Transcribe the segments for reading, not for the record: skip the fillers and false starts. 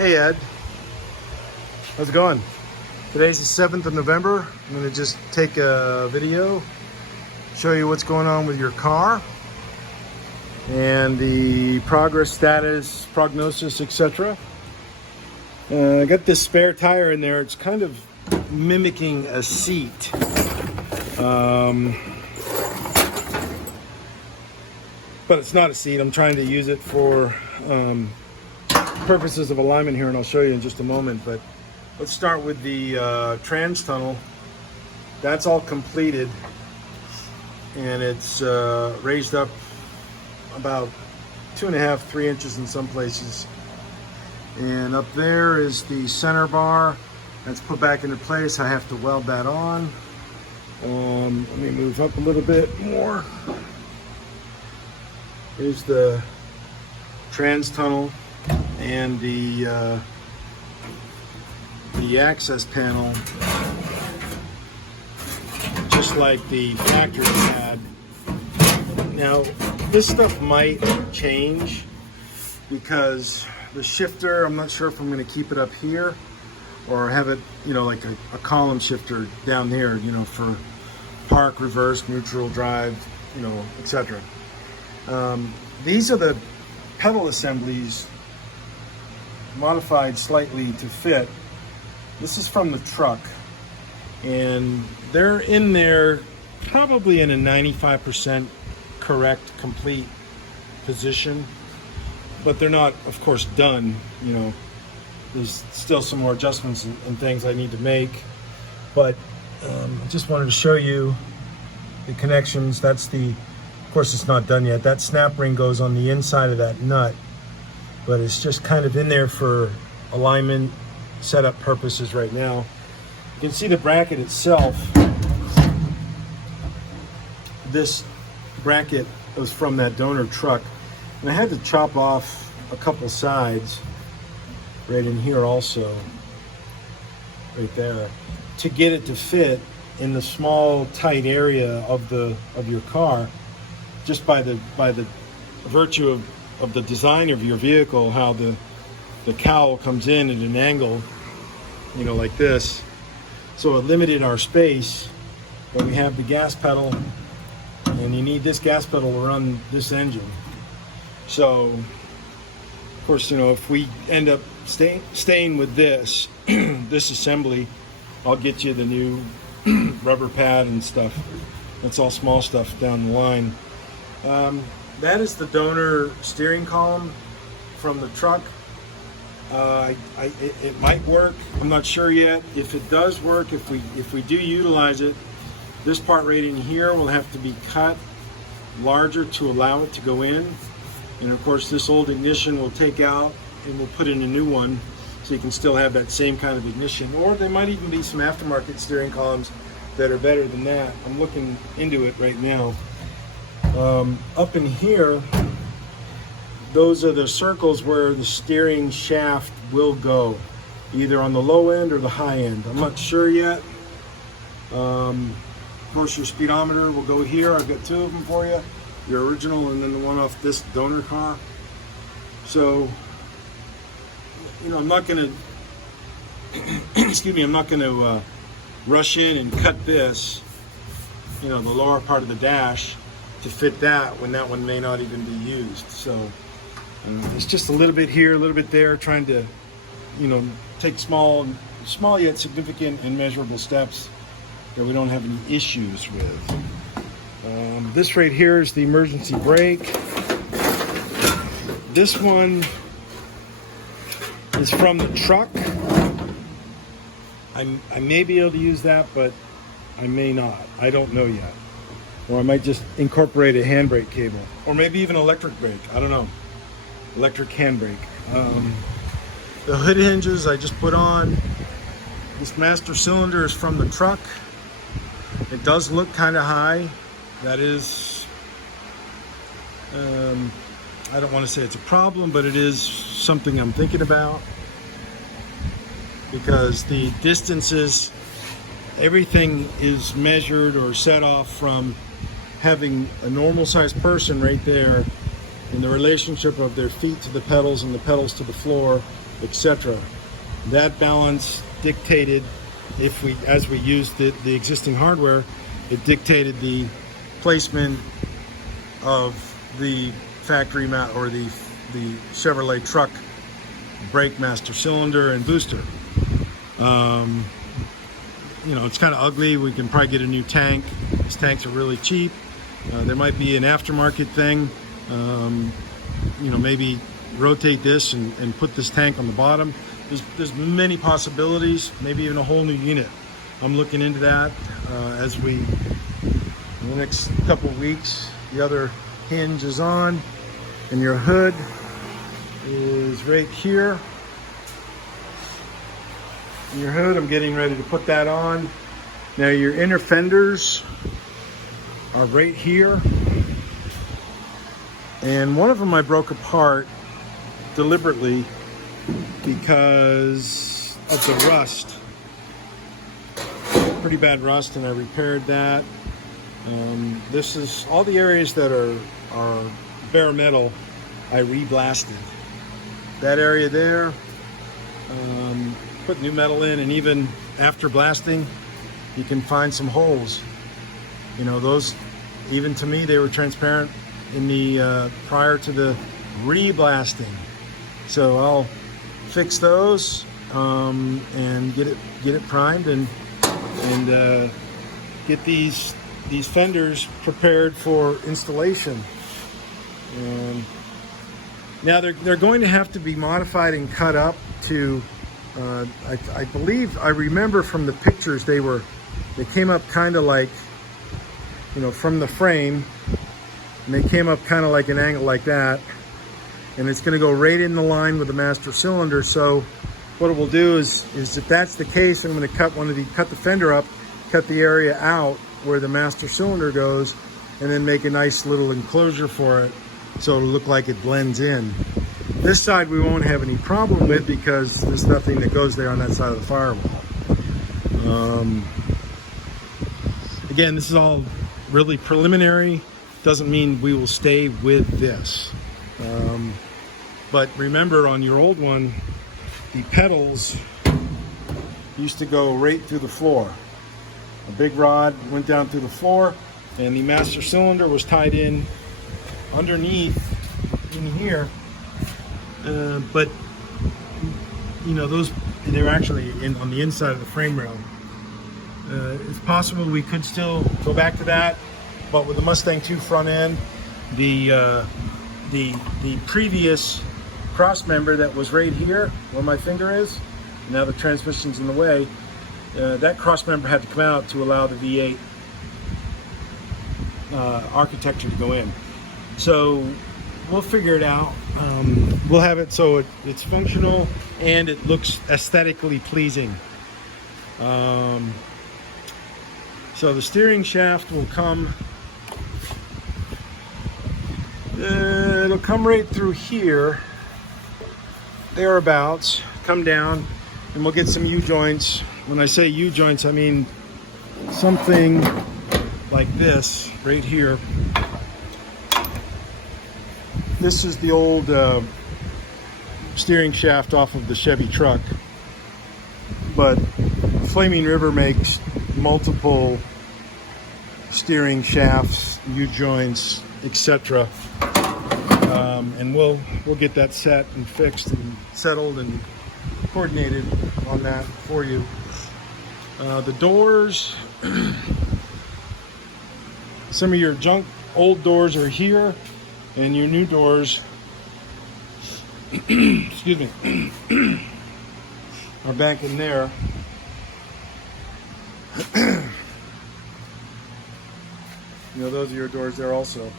Hey Ed, how's it going? Today's the 7th of November. I'm going to just take a video, show you what's going on with your car and the progress, status, prognosis, etc. I got this spare tire in there. It's kind of mimicking a seat. But it's not a seat. I'm trying to use it for purposes of alignment here, and I'll show you in just a moment. But let's start with the trans tunnel. That's all completed, and it's raised up about 2.5, 3 inches in some places. And up there is the center bar. That's put back into place. I have to weld that on. Let me move up a little bit more. Here's the trans tunnel and the access panel, just like the factory had. Now, this stuff might change because the shifter, I'm not sure if I'm going to keep it up here or have it, you know, like a column shifter down here, you know, for park, reverse, neutral, drive, you know, etc. These are the pedal assemblies modified slightly to fit. This is from the truck, and they're in there probably in a 95% correct, complete position, but they're not, of course, done. You know, there's still some more adjustments and things I need to make, but I just wanted to show you the connections. That's the, of course, it's not done yet. That snap ring goes on the inside of that nut, but it's just kind of in there for alignment setup purposes right now. You can see the bracket itself. This bracket was from that donor truck, and I had to chop off a couple sides right in here also, right there, to get it to fit in the small tight area of your car, just by the virtue of the design of your vehicle, how the cowl comes in at an angle, you know, like this. So it limited our space, but we have the gas pedal, and you need this gas pedal to run this engine. So, of course, you know, if we end up staying with this, this assembly, I'll get you the new rubber pad and stuff. That's all small stuff down the line. That is the donor steering column from the truck. It might work. I'm not sure yet. If it does work, if we do utilize it, this part right in here will have to be cut larger to allow it to go in. And of course, this old ignition we'll take out and we'll put in a new one, so you can still have that same kind of ignition. Or there might even be some aftermarket steering columns that are better than that. I'm looking into it right now. Up in here, those are the circles where the steering shaft will go, either on the low end or the high end. I'm not sure yet. Of course, your speedometer will go here. I've got two of them for you, your original and then the one off this donor car. So, you know, I'm not going to excuse me, I'm not going to rush in and cut this, you know, the lower part of the dash to fit that when that one may not even be used. So it's just a little bit here, a little bit there, trying to, you know, take small yet significant and measurable steps that we don't have any issues with. This right here is the emergency brake. This one is from the truck. I may be able to use that, but I may not. I don't know yet. Or I might just incorporate a handbrake cable, or maybe even electric brake. I don't know. Electric handbrake. The hood hinges I just put on. This master cylinder is from the truck. It does look kind of high. That is, I don't want to say it's a problem, but it is something I'm thinking about, because the distances, everything is measured or set off from having a normal sized person right there, and the relationship of their feet to the pedals and the pedals to the floor, etc. That balance dictated, as we used the existing hardware, it dictated the placement of the factory mount or the Chevrolet truck brake master cylinder and booster. You know, it's kind of ugly. We can probably get a new tank. These tanks are really cheap. There might be an aftermarket thing. You know, maybe rotate this and put this tank on the bottom. There's many possibilities, maybe even a whole new unit. I'm looking into that as we, in the next couple weeks. The other hinge is on, and your hood is right here. And your hood, I'm getting ready to put that on. Now your inner fenders are right here. And one of them I broke apart deliberately because of the rust. Pretty bad rust, and I repaired that. This is all the areas that are bare metal. I re-blasted that area there, put new metal in, and even after blasting you can find some holes. You know, those, even to me, they were transparent in the prior to the re-blasting. So I'll fix those and get it primed and get these fenders prepared for installation. Now they're going to have to be modified and cut up to I believe, I remember from the pictures, they came up kind of like, you know, from the frame, and they came up kind of like an angle like that, and it's going to go right in the line with the master cylinder. So what it will do is if that's the case, I'm going to cut the fender up, cut the area out where the master cylinder goes, and then make a nice little enclosure for it so it'll look like it blends in. This side we won't have any problem with because there's nothing that goes there on that side of the firewall. Again, this is all really preliminary. Doesn't mean we will stay with this. But remember, on your old one, the pedals used to go right through the floor. A big rod went down through the floor, and the master cylinder was tied in underneath in here. But you know, they're actually on the inside of the frame rail. It's possible we could still go back to that, but with the Mustang 2 front end, the previous cross member that was right here where my finger is, now the transmission's in the way, that cross member had to come out to allow the V8 architecture to go in. So we'll figure it out. We'll have it so it's functional and it looks aesthetically pleasing. So the steering shaft will come, it'll come right through here, thereabouts, come down, and we'll get some U-joints. When I say U-joints, I mean something like this right here. This is the old steering shaft off of the Chevy truck, but Flaming River makes multiple steering shafts, U-joints, etc. And we'll get that set and fixed and settled and coordinated on that for you. The doors, some of your junk old doors are here, and your new doors excuse me, are back in there. You know, those are your doors there also.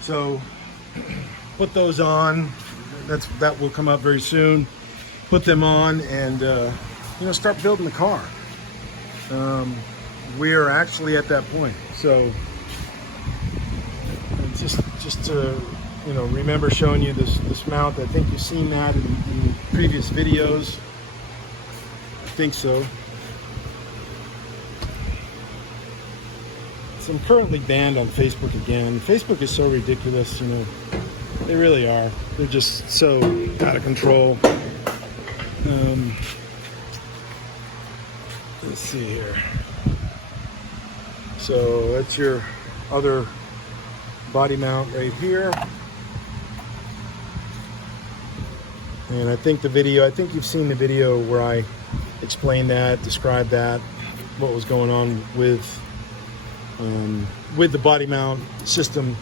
So put those on. That will come up very soon. Put them on and you know, start building the car. We are actually at that point. So just to, you know, remember showing you this mount. I think you've seen that in previous videos. I think so. So I'm currently banned on Facebook again. Facebook is so ridiculous, you know. They really are. They're just so out of control. Let's see here. So that's your other body mount right here. And I think you've seen the video where I explained that, described that, what was going on with the body mount system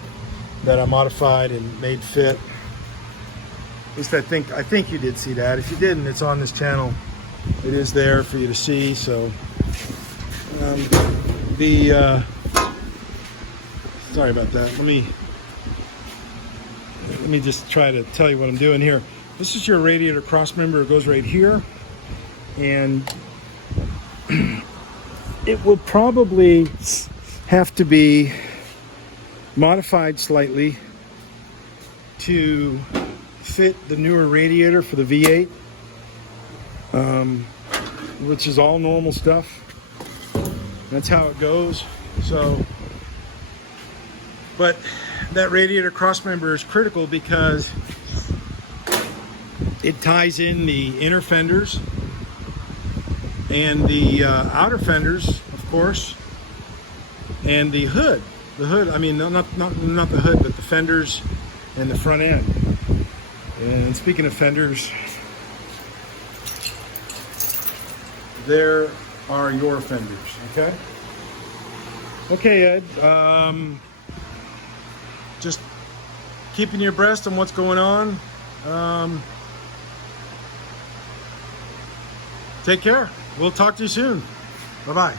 that I modified and made fit. At least I think you did see that. If you didn't, it's on this channel. It is there for you to see. So sorry about that. Let me just try to tell you what I'm doing here. This is your radiator cross member. It goes right here, and it will probably have to be modified slightly to fit the newer radiator for the V8, which is all normal stuff. That's how it goes. So, but that radiator cross member is critical because it ties in the inner fenders and the outer fenders, of course, and the hood. The hood, I mean, not the hood, but the fenders and the front end. And speaking of fenders, there are your fenders, okay? Okay, Ed, just keeping you abreast on what's going on. Take care. We'll talk to you soon. Bye-bye.